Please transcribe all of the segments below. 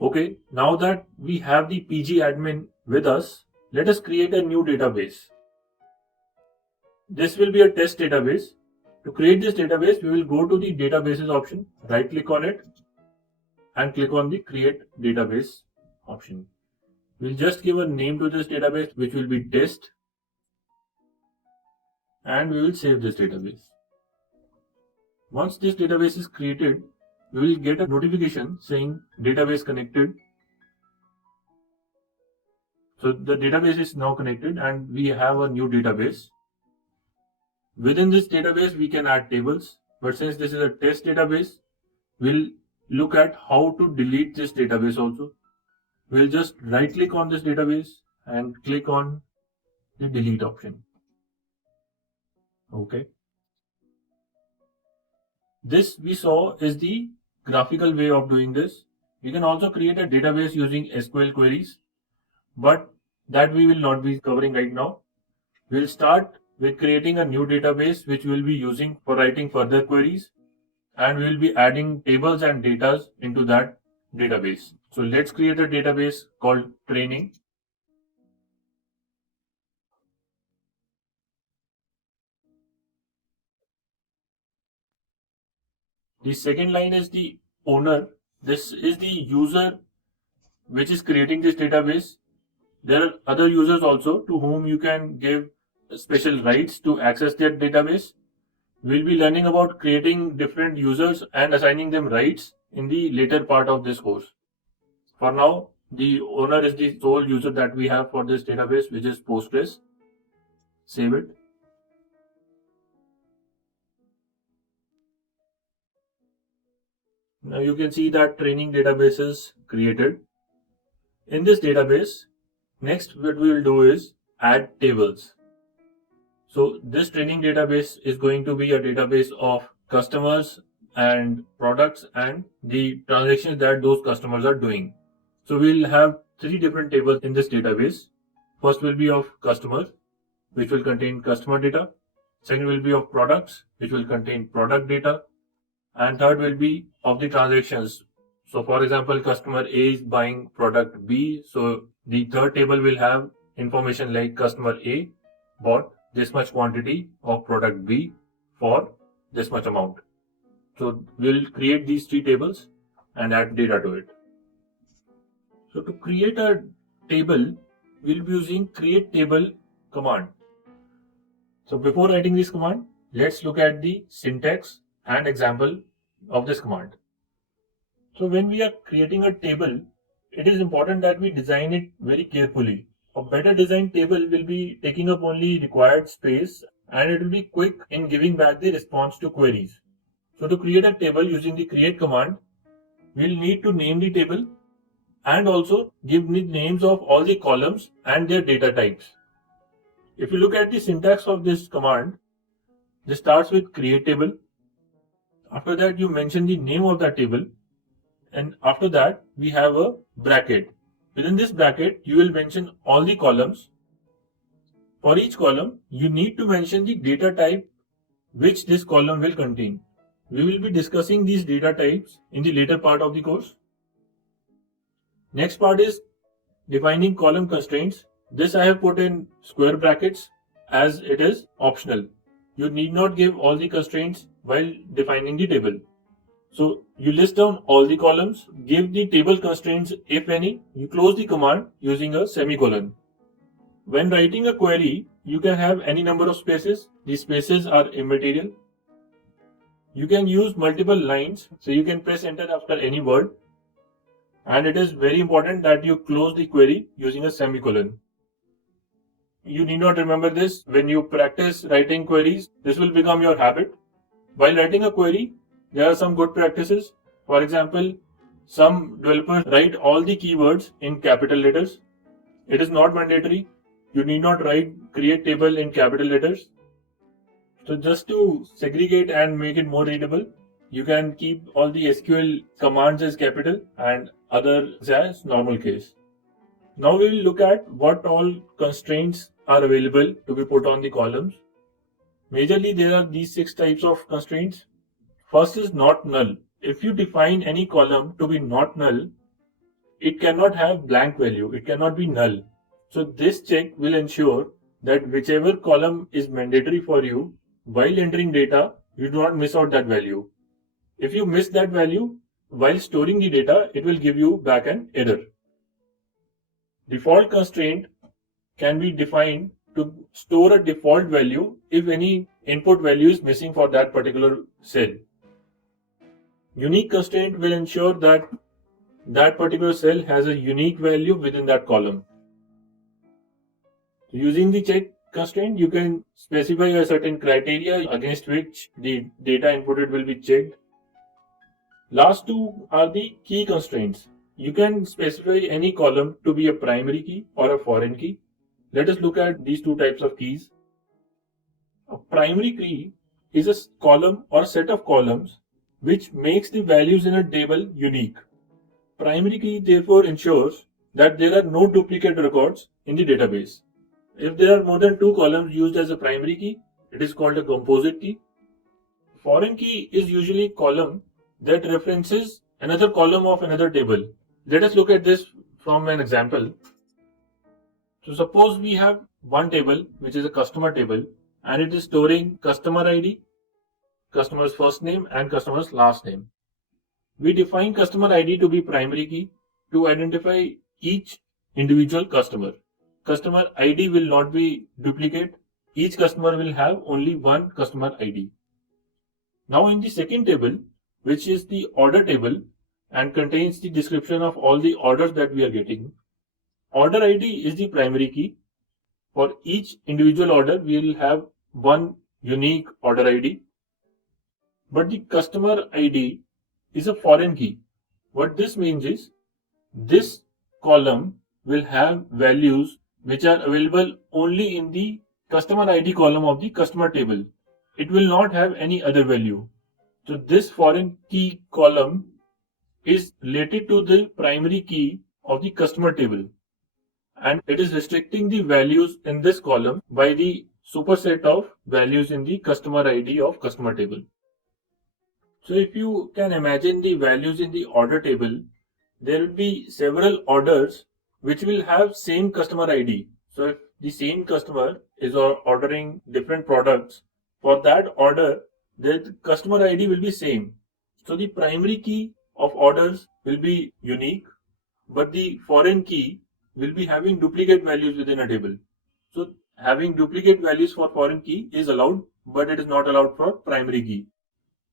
Okay, now that we have the PGAdmin with us, let us create a new database. This will be a test database. To create this database, we will go to the databases option, right click on it and click on the create database option. We'll just give a name to this database, which will be test, and we will save this database. Once this database is created, we will get a notification saying database connected. So the database is now connected and we have a new database. Within this database, we can add tables, but since this is a test database, we'll look at how to delete this database also. We'll just right click on this database and click on the delete option. Okay. This we saw is the graphical way of doing this. We can also create a database using SQL queries, but that we will not be covering right now. We'll start with creating a new database which we'll be using for writing further queries, and we will be adding tables and data into that database. So let's create a database called training. The second line is the owner. This is the user which is creating this database. There are other users also to whom you can give special rights to access their database. We'll be learning about creating different users and assigning them rights in the later part of this course. For now, the owner is the sole user that we have for this database, which is Postgres. Save it. Now you can see that training database is created. In this database, next what we will do is add tables. So this training database is going to be a database of customers and products and the transactions that those customers are doing. So we'll have three different tables in this database. First will be of customers, which will contain customer data. Second will be of products, which will contain product data. And third will be of the transactions. So for example, customer A is buying product B. So the third table will have information like customer A bought this much quantity of product B for this much amount. So we'll create these three tables and add data to it. So to create a table, we'll be using create table command. So before writing this command, let's look at the syntax and example of this command. So when we are creating a table, it is important that we design it very carefully. A better designed table will be taking up only required space and it will be quick in giving back the response to queries. So to create a table using the create command, we'll need to name the table and also give the names of all the columns and their data types. If you look at the syntax of this command, this starts with create table. After that, you mention the name of that table. And after that, we have a bracket. Within this bracket, you will mention all the columns. For each column, you need to mention the data type which this column will contain. We will be discussing these data types in the later part of the course. Next part is defining column constraints. This I have put in square brackets as it is optional. You need not give all the constraints while defining the table. So you list down all the columns, give the table constraints if any, you close the command using a semicolon. When writing a query, you can have any number of spaces. These spaces are immaterial. You can use multiple lines, so you can press enter after any word. And it is very important that you close the query using a semicolon. You need not remember this. When you practice writing queries, this will become your habit. While writing a query, there are some good practices. For example, some developers write all the keywords in capital letters. It is not mandatory. You need not write create table in capital letters. So just to segregate and make it more readable, you can keep all the SQL commands as capital and others as normal case. Now we will look at what all constraints are available to be put on the columns. Majorly there are these 6 types of constraints. First is not null. If you define any column to be not null, it cannot have blank value. It cannot be null. So this check will ensure that whichever column is mandatory for you, while entering data, you do not miss out that value. If you miss that value, while storing the data, it will give you back an error. Default constraint can be defined to store a default value if any input value is missing for that particular cell. Unique constraint will ensure that that particular cell has a unique value within that column. Using the check constraint, you can specify a certain criteria against which the data inputted will be checked. Last two are the key constraints. You can specify any column to be a primary key or a foreign key. Let us look at these two types of keys. A primary key is a column or set of columns which makes the values in a table unique. Primary key therefore ensures that there are no duplicate records in the database. If there are more than two columns used as a primary key, it is called a composite key. Foreign key is usually a column that references another column of another table. Let us look at this from an example. So suppose we have one table which is a customer table and it is storing customer ID, customer's first name and customer's last name. We define customer ID to be primary key to identify each individual customer. Customer ID will not be duplicate. Each customer will have only one customer ID. Now in the second table, which is the order table and contains the description of all the orders that we are getting, order ID is the primary key. For each individual order, we will have one unique order ID. But the customer ID is a foreign key. What this means is, this column will have values which are available only in the customer ID column of the customer table. It will not have any other value. So this foreign key column is related to the primary key of the customer table, and it is restricting the values in this column by the superset of values in the customer ID of customer table. So if you can imagine the values in the order table, there will be several orders which will have same customer ID. So if the same customer is ordering different products, for that order, the customer ID will be same. So the primary key of orders will be unique, but the foreign key will be having duplicate values within a table. So having duplicate values for foreign key is allowed, but it is not allowed for primary key.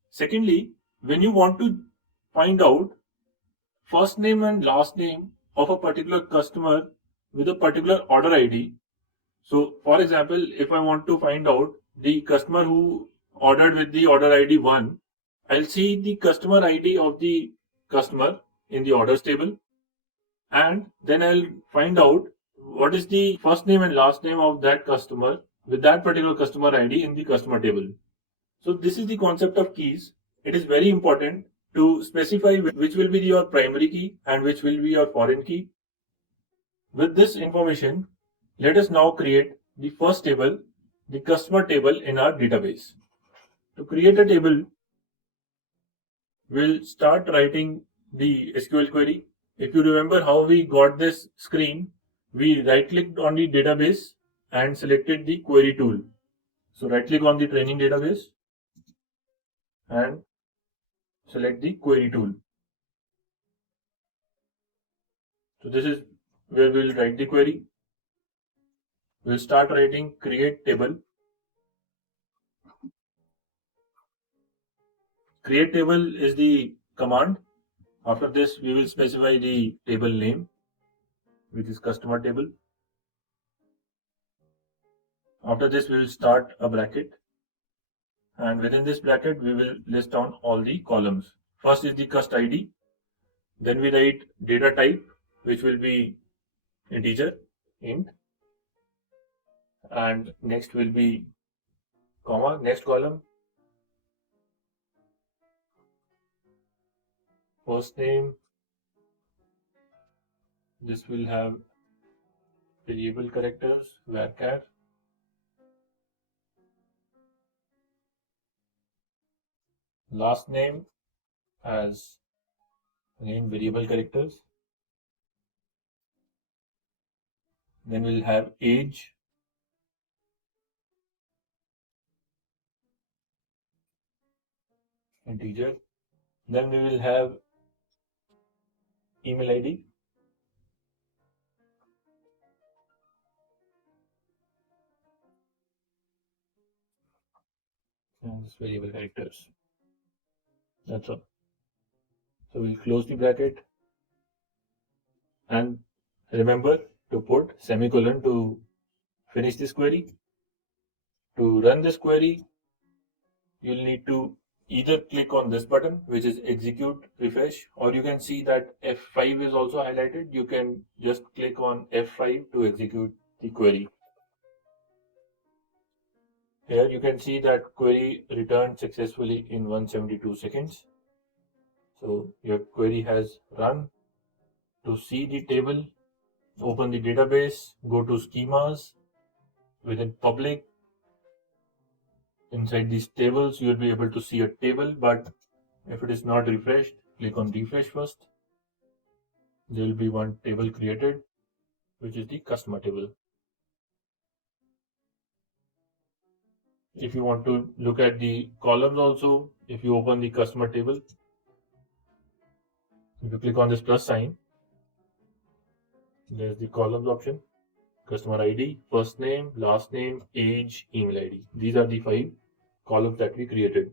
Secondly, when you want to find out first name and last name of a particular customer with a particular order ID. So for example, if I want to find out the customer who ordered with the order ID 1, I'll see the customer ID of the customer in the orders table, and then I'll find out what is the first name and last name of that customer with that particular customer ID in the customer table. So this is the concept of keys. It is very important to specify which will be your primary key and which will be your foreign key. With this information, let us now create the first table, the customer table in our database. To create a table, we'll start writing the SQL query. If you remember how we got this screen, we right-clicked on the database and selected the query tool. So right-click on the training database and select the query tool. So this is where we'll write the query. We'll start writing create table. Create table is the command. After this, we will specify the table name, which is customer table. After this, we will start a bracket, and within this bracket, we will list down all the columns. First is the cust ID. Then we write data type, which will be integer, int, and next will be comma, next column, first name. This will have variable characters, VARCHAR. Last name as again variable characters. Then we'll have age, integer. Then we will have email ID, and this variable characters. That's all. So we'll close the bracket and remember to put semicolon to finish this query. To run this query, you'll need to either click on this button, which is execute refresh, or you can see that F5 is also highlighted. You can just click on F5 to execute the query. Here you can see that query returned successfully in 172 seconds. So your query has run. To see the table, open the database, go to schemas, within public. Inside these tables, you will be able to see a table, but if it is not refreshed, click on refresh first. There will be one table created, which is the customer table. If you want to look at the columns also, if you open the customer table, if you click on this plus sign, there's the columns option, customer ID, first name, last name, age, email ID. These are the 5 columns that we created.